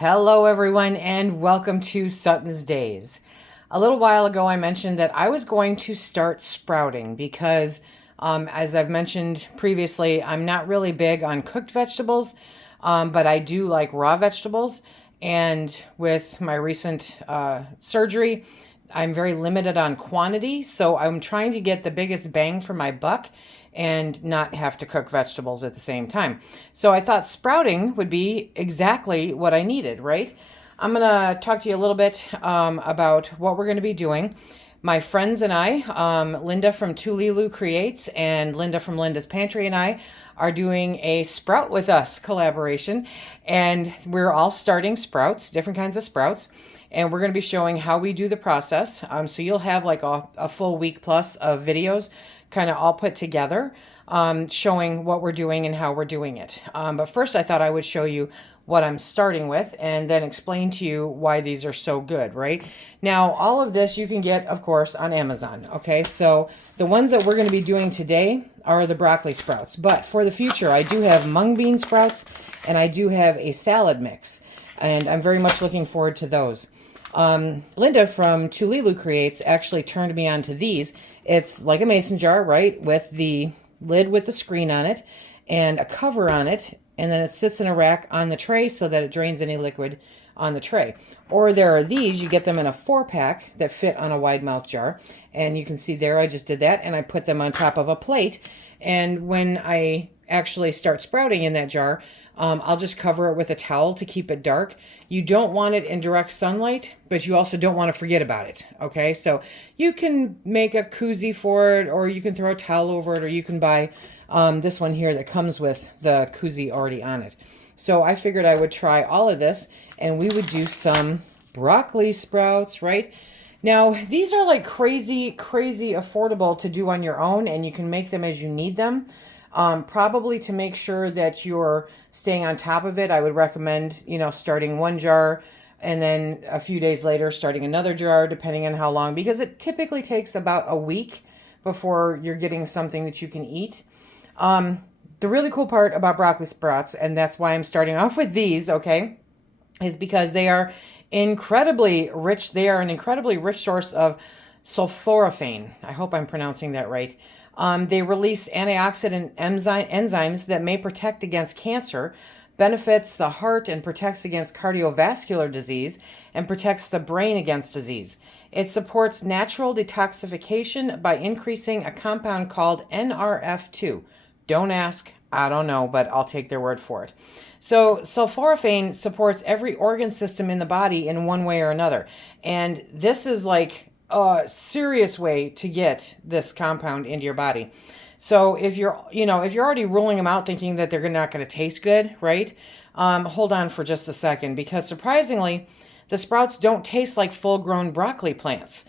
Hello, everyone, and welcome to Suttonsdaze. A little while ago, I mentioned that I was going to start sprouting because, as I've mentioned previously, I'm not really big on cooked vegetables, but I do like raw vegetables. And with my recent surgery, I'm very limited on quantity, so I'm trying to get the biggest bang for my buck and not have to cook vegetables at the same time. So I thought sprouting would be exactly what I needed, right? I'm going to talk to you a little bit about what we're going to be doing. My friends and I, Linda from Tulilu Creates and Linda from Linda's Pantry and I are doing a Sprout with Us collaboration. And we're all starting sprouts, different kinds of sprouts. And we're going to be showing how we do the process. So you'll have like a full week plus of videos kind of all put together, showing what we're doing and how we're doing it. But first I thought I would show you what I'm starting with and then explain to you why these are so good, right? Now, all of this you can get, of course, on Amazon, okay? So the ones that we're going to be doing today are the broccoli sprouts. But for the future, I do have mung bean sprouts and I do have a salad mix. And I'm very much looking forward to those. Linda from Tulilu Creates actually turned me on to these. It's like a mason jar, right? With the lid with the screen on it and a cover on it. And then it sits in a rack on the tray so that it drains any liquid on the tray. Or there are these, you get them in a 4-pack that fit on a wide mouth jar. And you can see there, I just did that and I put them on top of a plate. And when I actually start sprouting in that jar, I'll just cover it with a towel to keep it dark. You don't want it in direct sunlight, but you also don't want to forget about it, okay? So you can make a koozie for it, or you can throw a towel over it, or you can buy this one here that comes with the koozie already on it. So I figured I would try all of this, and we would do some broccoli sprouts, right? Now, these are like crazy, crazy affordable to do on your own, and you can make them as you need them. Probably to make sure that you're staying on top of it, I would recommend, starting one jar and then a few days later starting another jar, depending on how long, because it typically takes about a week before you're getting something that you can eat. The really cool part about broccoli sprouts, and that's why I'm starting off with these, okay, is because they are incredibly rich. They are an incredibly rich source of sulforaphane. I hope I'm pronouncing that right. They release antioxidant enzymes that may protect against cancer, benefits the heart and protects against cardiovascular disease, and protects the brain against disease. It supports natural detoxification by increasing a compound called NRF2. Don't ask, I don't know, but I'll take their word for it. So sulforaphane supports every organ system in the body in one way or another. And this is like a serious way to get this compound into your body. So if you're already ruling them out thinking that they're not going to taste good, right? Hold on for just a second, because surprisingly, the sprouts don't taste like full-grown broccoli plants.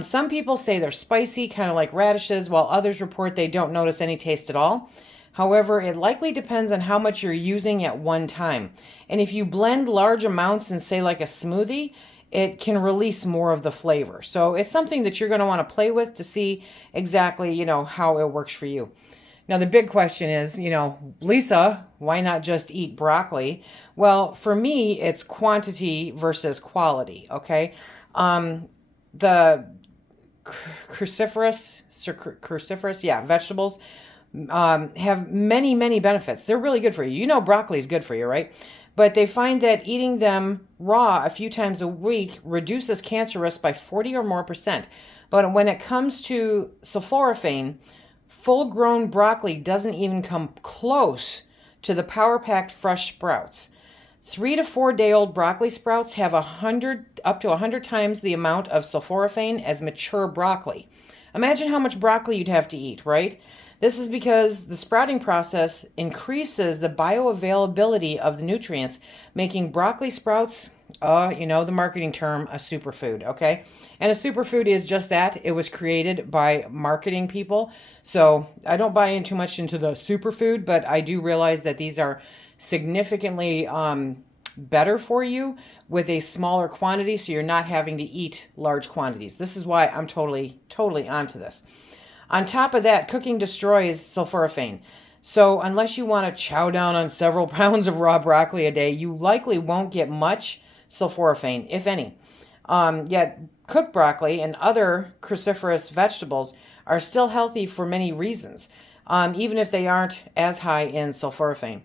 Some people say they're spicy, kind of like radishes, while others report they don't notice any taste at all. However, it likely depends on how much you're using at one time. And if you blend large amounts in, say, like a smoothie, it can release more of the flavor. So it's something that you're going to want to play with to see exactly, how it works for you. Now, the big question is, Lisa, why not just eat broccoli? Well, for me, it's quantity versus quality, okay? The cruciferous, vegetables have many, many benefits. They're really good for you. Broccoli is good for you, right? But they find that eating them raw a few times a week reduces cancer risk by 40 or more %. But when it comes to sulforaphane, full-grown broccoli doesn't even come close to the power-packed fresh sprouts. 3 to 4 day old broccoli sprouts have up to 100 times the amount of sulforaphane as mature broccoli. Imagine how much broccoli you'd have to eat, right? This is because the sprouting process increases the bioavailability of the nutrients, making broccoli sprouts, the marketing term, a superfood, okay? And a superfood is just that. It was created by marketing people. So I don't buy in too much into the superfood, but I do realize that these are significantly better for you with a smaller quantity, so you're not having to eat large quantities. This is why I'm totally onto this. On top of that, cooking destroys sulforaphane. So unless you want to chow down on several pounds of raw broccoli a day, you likely won't get much sulforaphane, if any. Yet cooked broccoli and other cruciferous vegetables are still healthy for many reasons, even if they aren't as high in sulforaphane.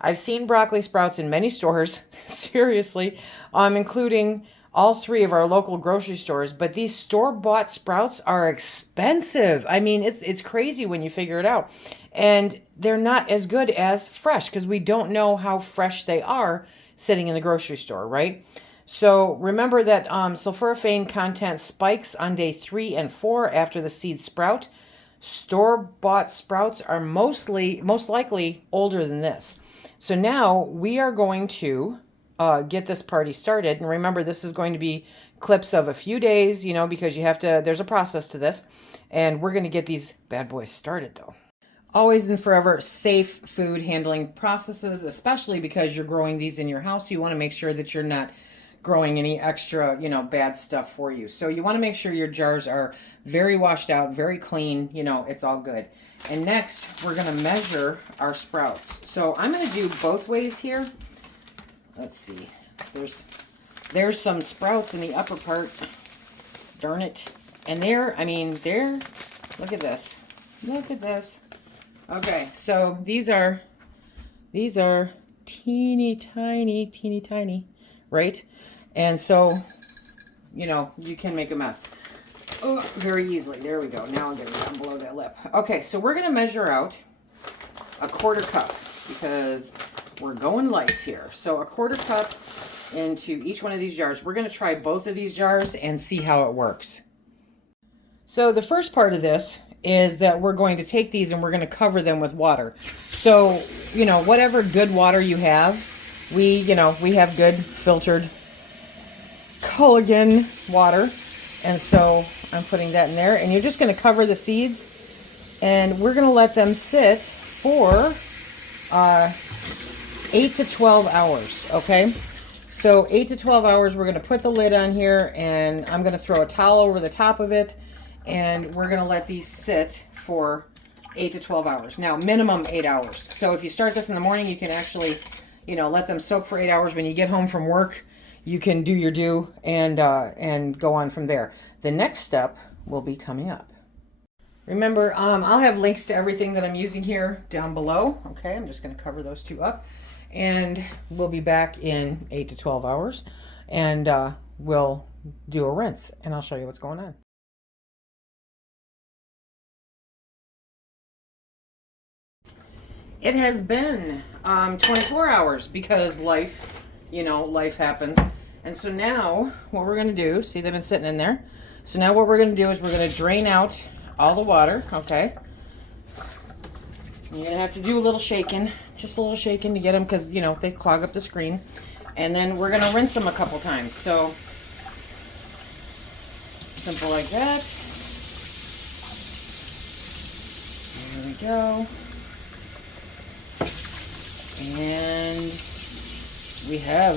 I've seen broccoli sprouts in many stores, seriously, including all three of our local grocery stores, but these store-bought sprouts are expensive. I mean, it's crazy when you figure it out. And they're not as good as fresh because we don't know how fresh they are sitting in the grocery store, right? So remember that sulforaphane content spikes on day 3 and 4 after the seeds sprout. Store-bought sprouts are most likely older than this. So now we are going to get this party started. And remember, this is going to be clips of a few days, because you have to, there's a process to this. And we're going to get these bad boys started though. Always and forever safe food handling processes, especially because you're growing these in your house. You want to make sure that you're not growing any extra, bad stuff for you. So you want to make sure your jars are very washed out, very clean, it's all good. And next, we're going to measure our sprouts. So I'm going to do both ways here. Let's see. There's some sprouts in the upper part. Darn it. And they're, look at this. Look at this. Okay, so these are teeny tiny, right? And so, you can make a mess. Oh, very easily. There we go. Now I'm getting down below that lip. Okay, so we're going to measure out a 1/4 cup because we're going light here. So a 1/4 cup into each one of these jars. We're going to try both of these jars and see how it works. So the first part of this is that we're going to take these and we're going to cover them with water. So, whatever good water you have, we have good filtered Culligan water. And so I'm putting that in there, and you're just going to cover the seeds, and we're going to let them sit for 8 to 12 hours. Okay. So 8 to 12 hours, we're going to put the lid on here, and I'm going to throw a towel over the top of it, and we're going to let these sit for 8 to 12 hours. Now, minimum 8 hours. So if you start this in the morning, you can actually, let them soak for 8 hours. When you get home from work, you can do your due and go on from there. The next step will be coming up. Remember, I'll have links to everything that I'm using here down below. Okay, I'm just going to cover those two up. And we'll be back in 8 to 12 hours. And we'll do a rinse, and I'll show you what's going on. It has been 24 hours because life happens. And so now what we're going to do, see, they've been sitting in there. So now what we're going to do is we're going to drain out all the water, okay? You're going to have to do a little shaking, just a little shaking to get them because, they clog up the screen. And then we're going to rinse them a couple times. So simple like that. There we go. And we have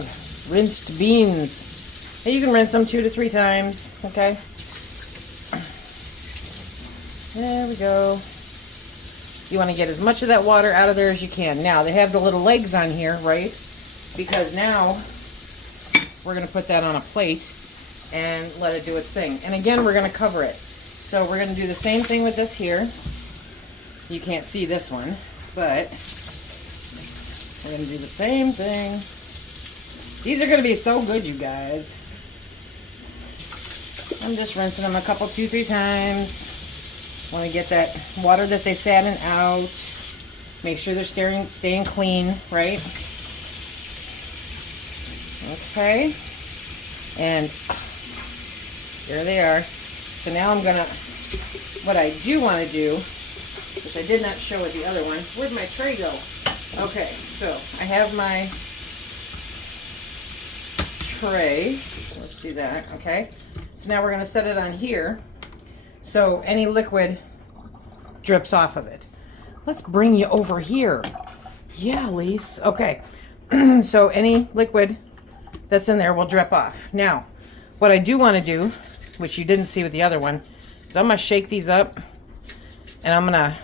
rinsed beans. And you can rinse them 2 to 3 times, okay? There we go. You want to get as much of that water out of there as you can. Now, they have the little legs on here, right? Because now we're going to put that on a plate and let it do its thing. And again, we're going to cover it. So we're going to do the same thing with this here. You can't see this one, but we're going to do the same thing. These are going to be so good, you guys. I'm just rinsing them a couple, 2, 3 times. Want to get that water that they sat in out. Make sure they're staying clean, right? Okay. And there they are. So now I'm going to, what I do want to do, which I did not show with the other one. Where'd my tray go? Okay, so I have my tray. Let's do that, okay? So now we're going to set it on here so any liquid drips off of it. Let's bring you over here. Yeah, Lise. Okay, so any liquid that's in there will drip off. Now, what I do want to do, which you didn't see with the other one, is I'm going to shake these up, and I'm going to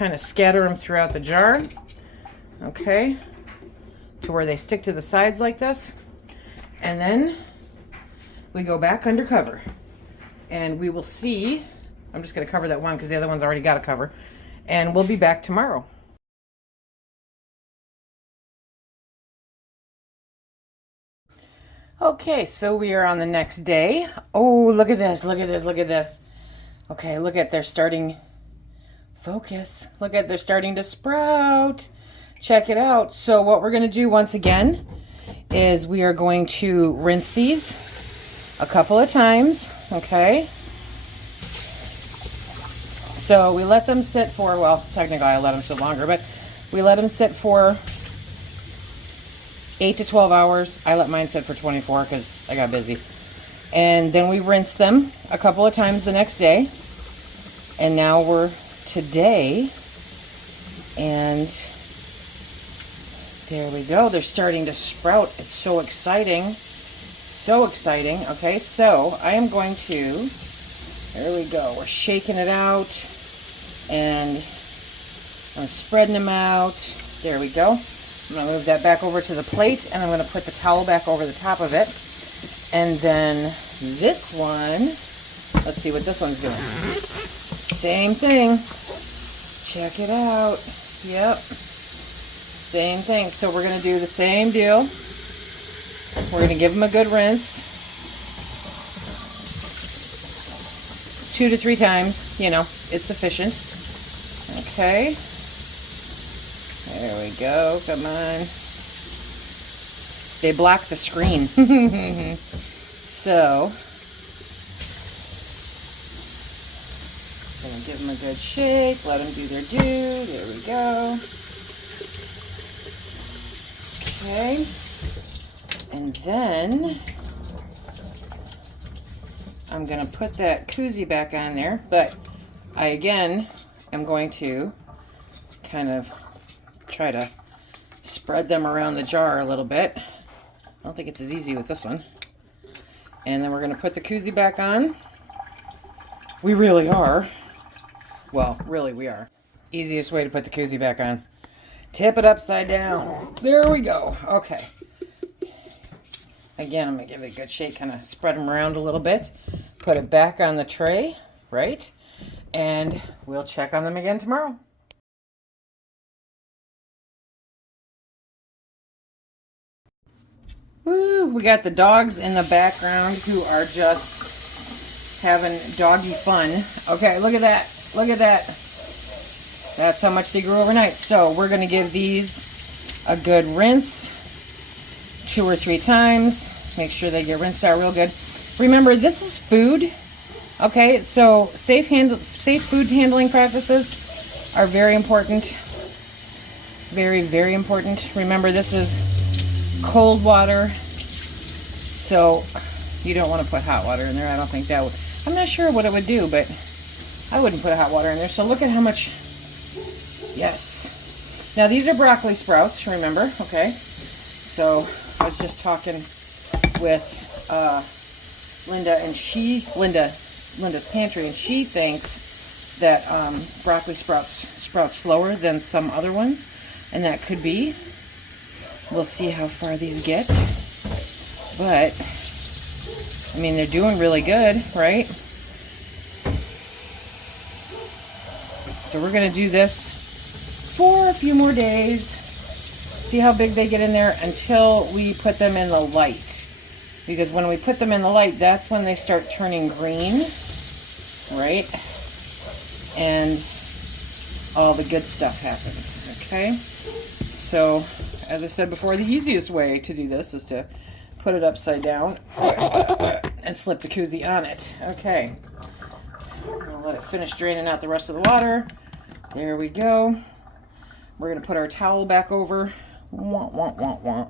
kind of scatter them throughout the jar. Okay, to where they stick to the sides like this. And then we go back under cover. And we will see, I'm just going to cover that one because the other one's already got a cover. And we'll be back tomorrow. Okay, so we are on the next day. Oh, look at this, look at this, look at this. Okay, look at, they're starting, focus. Look at, they're starting to sprout. Check it out. So what we're going to do once again is we are going to rinse these a couple of times, okay? So we let them sit for, well, technically I let them sit longer, but we let them sit for 8 to 12 hours. I let mine sit for 24 because I got busy. And then we rinse them a couple of times the next day. And now we're today. And there we go. They're starting to sprout. It's so exciting. So exciting. Okay, so I am going to, there we go. We're shaking it out. And I'm spreading them out. There we go. I'm going to move that back over to the plate, and I'm going to put the towel back over the top of it. And then this one, let's see what this one's doing. Same thing. Check it out. Yep. Same thing. So we're going to do the same deal. We're going to give them a good rinse. 2 to 3 times, you know, it's sufficient. Okay. There we go. Come on. They block the screen. So, gonna give them a good shake. Let them do their due. There we go. Okay. And then I'm gonna put that koozie back on there, but I again am going to kind of try to spread them around the jar a little bit. I don't think it's as easy with this one. And then we're going to put the koozie back on. We really are. Well, really we are. Easiest way to put the koozie back on. Tip it upside down. There we go. Okay. Again, I'm going to give it a good shake, kind of spread them around a little bit. Put it back on the tray, right? And we'll check on them again tomorrow. Woo, we got the dogs in the background who are just having doggy fun. Okay, look at that. Look at that. That's how much they grew overnight. So we're going to give these a good rinse 2 or 3 times. Make sure they get rinsed out real good. Remember, this is food. Okay, so safe food handling practices are very important. Very, very important. Remember, this is cold water, so you don't want to put hot water in there. I don't think that would, I'm not sure what it would do, but I wouldn't put hot water in there. So look at how much, yes. Now these are broccoli sprouts, remember, okay? So I was just talking with Linda, and Linda's Pantry, and she thinks that broccoli sprout slower than some other ones, and that could be. We'll see how far these get. But, I mean, they're doing really good, right? So we're going to do this for a few more days. See how big they get in there until we put them in the light. Because when we put them in the light, that's when they start turning green, right? And all the good stuff happens, okay? So, as I said before, the easiest way to do this is to put it upside down and slip the koozie on it. Okay. I'm going to let it finish draining out the rest of the water. There we go. We're going to put our towel back over. Wah, wah, wah, wah.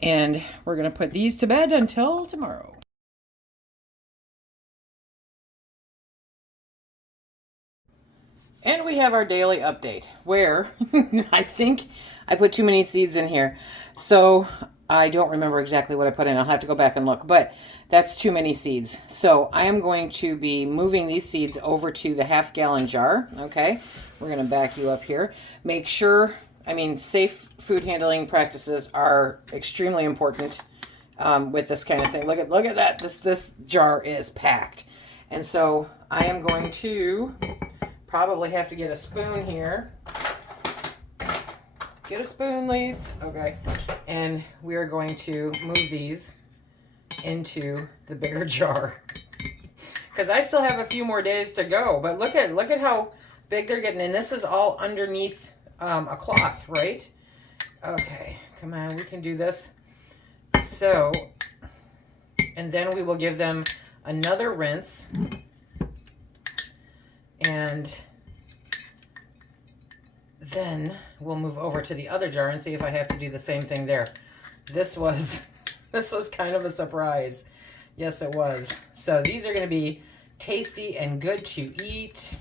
And we're going to put these to bed until tomorrow. And we have our daily update where I think I put too many seeds in here. So I don't remember exactly what I put in. I'll have to go back and look, but that's too many seeds. So I am going to be moving these seeds over to the half-gallon jar, okay? We're going to back you up here. Make sure, I mean, safe food handling practices are extremely important with this kind of thing. Look at that. This jar is packed. And so I am going to probably have to get a spoon here. Get a spoon, Lise. Okay. And we are going to move these into the bigger jar. Because I still have a few more days to go. But look at how big they're getting. And this is all underneath a cloth, right? Okay. Come on, we can do this. So, and then we will give them another rinse. And then we'll move over to the other jar and see if I have to do the same thing there. This was kind of a surprise. Yes, it was. So these are going to be tasty and good to eat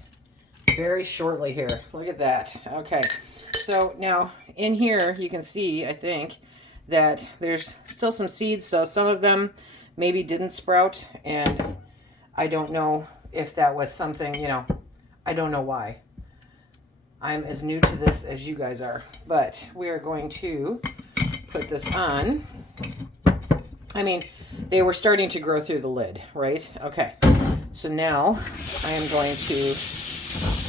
very shortly here. Look at that. Okay. So now in here you can see, I think, that there's still some seeds. So some of them maybe didn't sprout, and I don't know if that was something, you know, I don't know why. I'm as new to this as you guys are, but we are going to put this on. I mean, they were starting to grow through the lid, right? Okay, so now I am going to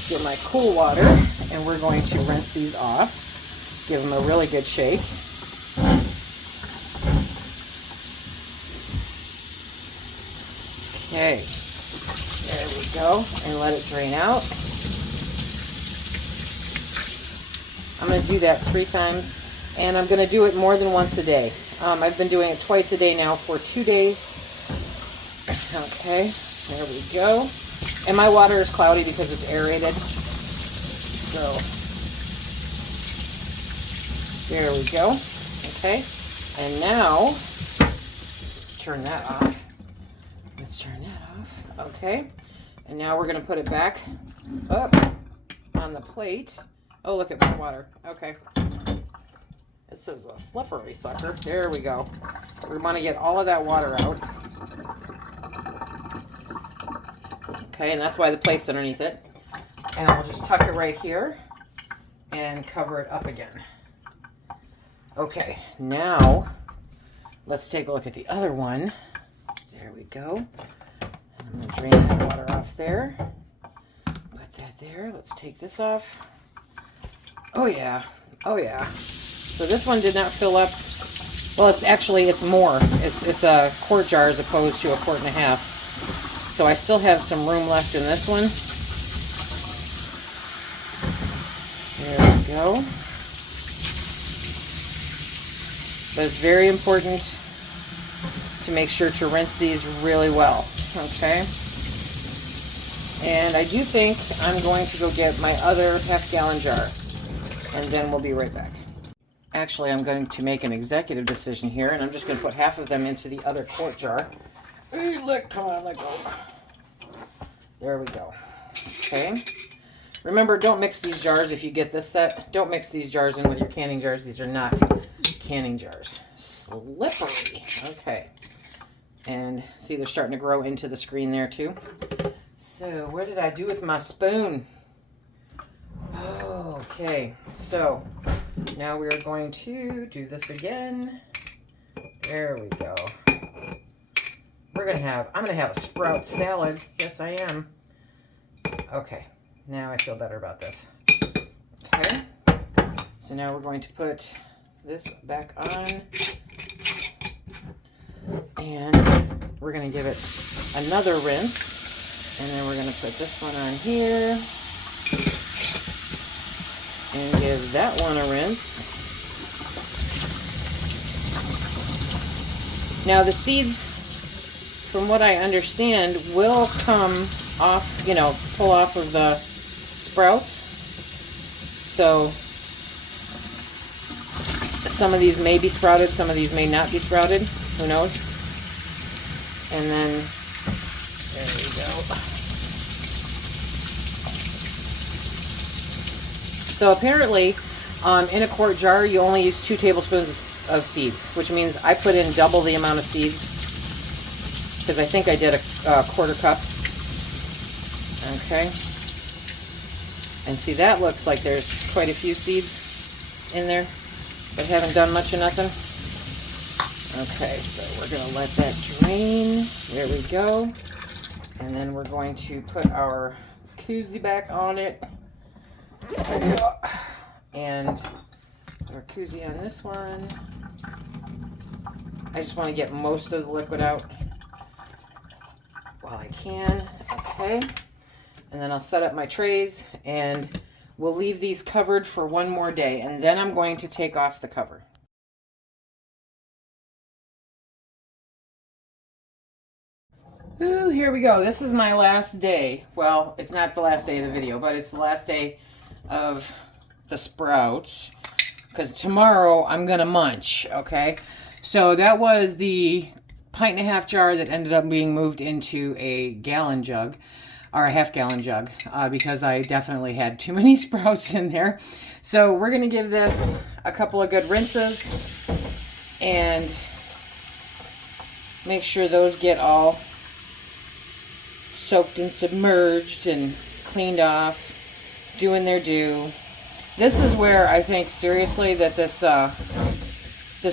get my cool water, and we're going to rinse these off, give them a really good shake. Okay, there we go, and let it drain out. I'm going to do that 3 times, and I'm going to do it more than once a day. I've been doing it twice a day now for 2 days. Okay, there we go. And my water is cloudy because it's aerated. So, there we go. Okay, and now, turn that off. Let's turn that off. Okay, and now we're going to put it back up on the plate. Oh, look at my water. Okay. This is a slippery sucker. There we go. We want to get all of that water out. Okay, and that's why the plate's underneath it. And we'll just tuck it right here and cover it up again. Okay, now let's take a look at the other one. There we go. I'm going to drain that water off there. Put that there. Let's take this off. Oh yeah, oh yeah. So this one did not fill up. Well, it's more. It's a quart jar as opposed to a quart and a half. So I still have some room left in this one. There we go. But it's very important to make sure to rinse these really well. Okay. And I do think I'm going to go get my other half-gallon jar. And then we'll be right back. Actually, I'm going to make an executive decision here, and I'm just going to put half of them into the other quart jar. Hey, look, come on, let go. There we go. Okay. Remember, don't mix these jars if you get this set. Don't mix these jars in with your canning jars. These are not canning jars. Slippery. Okay. And see, they're starting to grow into the screen there, too. So, what did I do with my spoon? Okay, so now we're going to do this again. There we go. I'm gonna have a sprout salad. Yes, I am. Okay, now I feel better about this. Okay, so now we're going to put this back on, and we're gonna give it another rinse, and then we're gonna put this one on here. And give that one a rinse. Now the seeds, from what I understand, will come off, you know, pull off of the sprouts. So some of these may be sprouted, some of these may not be sprouted. Who knows? And then, there we go. So apparently, in a quart jar, you only use 2 tablespoons of seeds, which means I put in double the amount of seeds, because I think I did a quarter cup. Okay. And see, that looks like there's quite a few seeds in there that haven't done much of nothing. Okay, so we're going to let that drain. There we go. And then we're going to put our koozie back on it. And our koozie on this one. I just want to get most of the liquid out while I can. Okay. And then I'll set up my trays and we'll leave these covered for one more day. And then I'm going to take off the cover. Ooh, here we go. This is my last day. Well, it's not the last day of the video, but it's the last day of the sprouts. Because tomorrow I'm going to munch, okay? So that was the 1.5 jar that ended up being moved into a gallon jug, or a half-gallon jug, because I definitely had too many sprouts in there. So we're going to give this a couple of good rinses and make sure those get all soaked and submerged and cleaned off, doing their due. This is where I think seriously that this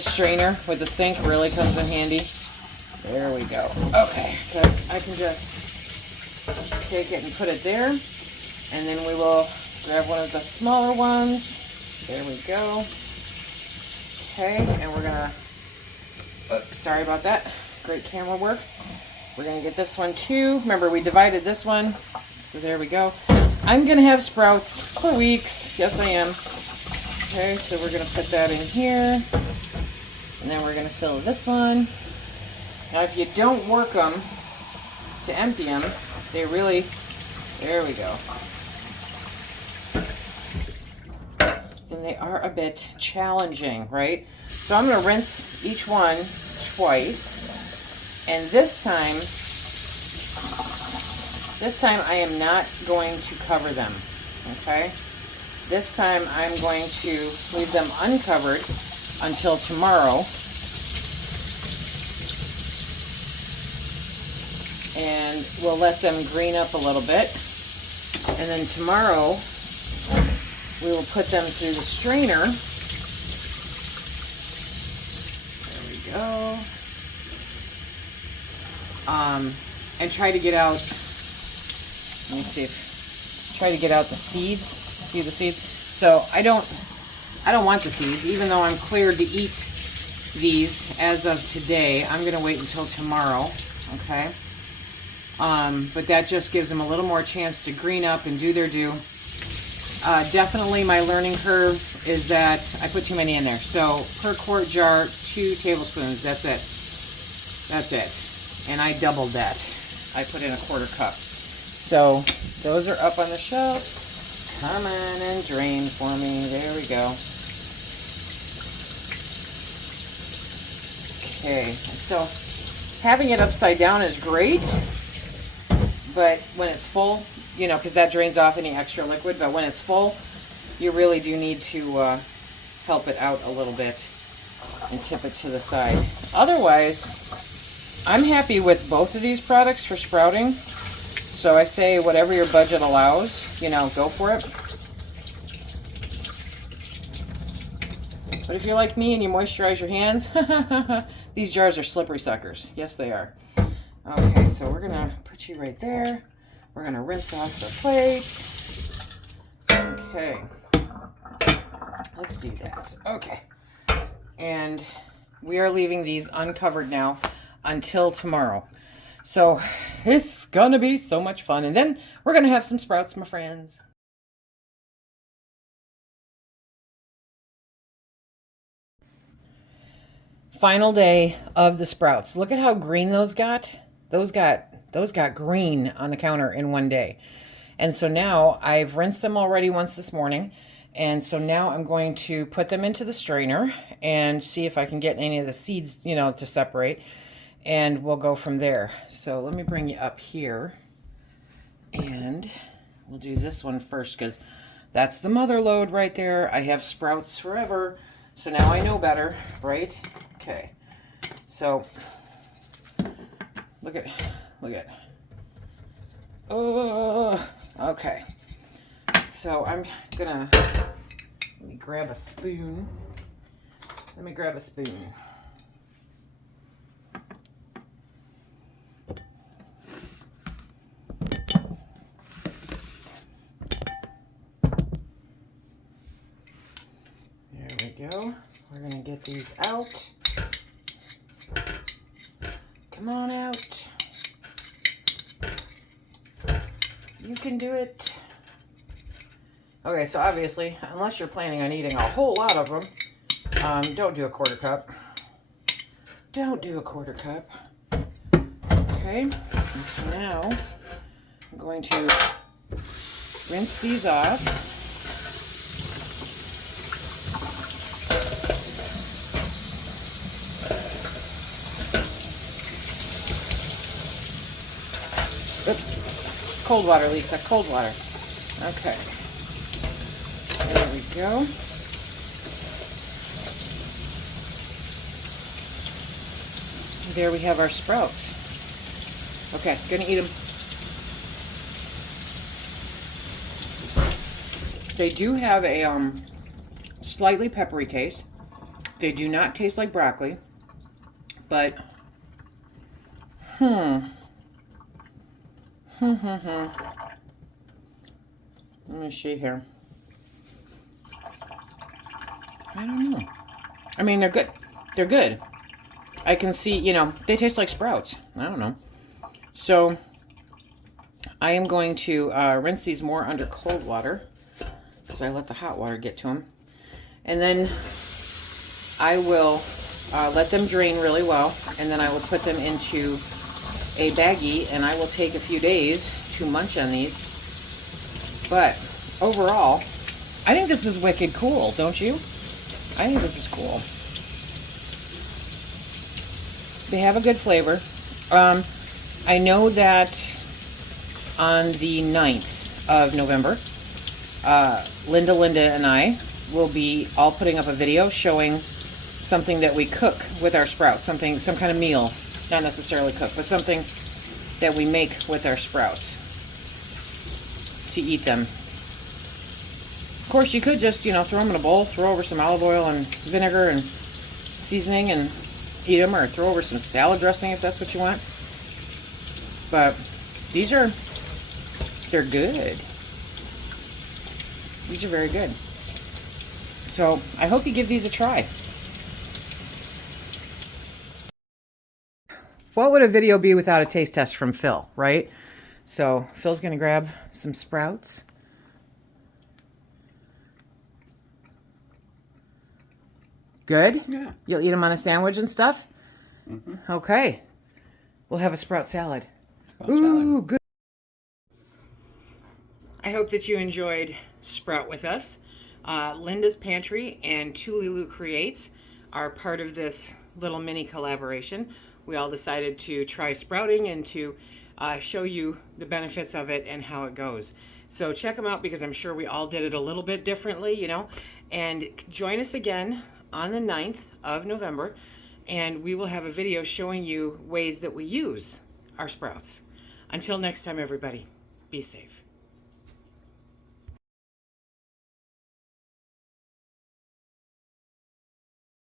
strainer with the sink really comes in handy. There we go. Okay, because I can just take it and put it there, and then we will grab one of the smaller ones. There we go. Okay, and we're gonna, sorry about that, great camera work. We're going to get this one too. Remember, we divided this one. So there we go. I'm going to have sprouts for weeks. Yes, I am. Okay, so we're going to put that in here. And then we're going to fill this one. Now, if you don't work them to empty them, they really, there we go. Then they are a bit challenging, right? So I'm going to rinse each one twice. And this time I am not going to cover them, okay? This time I'm going to leave them uncovered until tomorrow. And we'll let them green up a little bit. And then tomorrow we will put them through the strainer. There we go. And try to get out, let me see, try to get out the seeds. See the seeds? So I don't want the seeds, even though I'm cleared to eat these as of today. I'm going to wait until tomorrow, okay? But that just gives them a little more chance to green up and do their due. Definitely my learning curve is that I put too many in there. So per quart jar, 2 tablespoons, that's it. That's it. And I doubled that. I put in a 1/4 cup. So those are up on the shelf. Come on and drain for me. There we go. Okay, so having it upside down is great, but when it's full, you know, because that drains off any extra liquid, but when it's full, you really do need to help it out a little bit and tip it to the side. Otherwise, I'm happy with both of these products for sprouting. So I say whatever your budget allows, you know, go for it. But if you're like me and you moisturize your hands, these jars are slippery suckers. Yes, they are. Okay, so we're going to put you right there. We're going to rinse off the plate. Okay. Let's do that. Okay. And we are leaving these uncovered now until tomorrow. So it's gonna be so much fun. And then we're gonna have some sprouts, my friends. Final day of the sprouts. Look at how green those got. Those got green on the counter in one day. And so now I've rinsed them already once this morning. And so now I'm going to put them into the strainer and see if I can get any of the seeds, you know, to separate. And we'll go from there. So let me bring you up here. And we'll do this one first because that's the mother load right there. I have sprouts forever. So now I know better, right? Okay. So look at. Oh, okay. So I'm gonna, let me grab a spoon. Let me grab a spoon. There we go. We're gonna get these out. Come on out. You can do it. Okay, so obviously, unless you're planning on eating a whole lot of them, don't do a quarter cup. Don't do a quarter cup. Okay, and so now I'm going to rinse these off. Oops, cold water, Lisa, cold water. Okay, there we go. There we have our sprouts. Okay, gonna eat them. They do have a slightly peppery taste. They do not taste like broccoli, but Let me see here. I don't know. I mean, they're good. They're good. I can see, you know, they taste like sprouts. I don't know. So I am going to rinse these more under cold water because I let the hot water get to them. And then I will let them drain really well. And then I will put them into a baggie and I will take a few days to munch on these. But overall, I think this is wicked cool, don't you? I think this is cool. They have a good flavor. I know that on the 9th of November, Linda and I will be all putting up a video showing something that we cook with our sprouts, some kind of meal, not necessarily cook, but something that we make with our sprouts to eat them. Of course, you could just, you know, throw them in a bowl, throw over some olive oil and vinegar and seasoning and eat them, or throw over some salad dressing if that's what you want. But they're good. These are very good. So I hope you give these a try. What would a video be without a taste test from Phil, right? So Phil's gonna grab some sprouts. Good? Yeah. You'll eat them on a sandwich and stuff? Mm-hmm. Okay. We'll have a sprout salad. Ooh, good. I hope that you enjoyed Sprout with us. Linda's Pantry and Tululu Creates are part of this little mini collaboration. We all decided to try sprouting and to show you the benefits of it and how it goes. So check them out because I'm sure we all did it a little bit differently, you know. And join us again on the 9th of November, and we will have a video showing you ways that we use our sprouts. Until next time, everybody, be safe.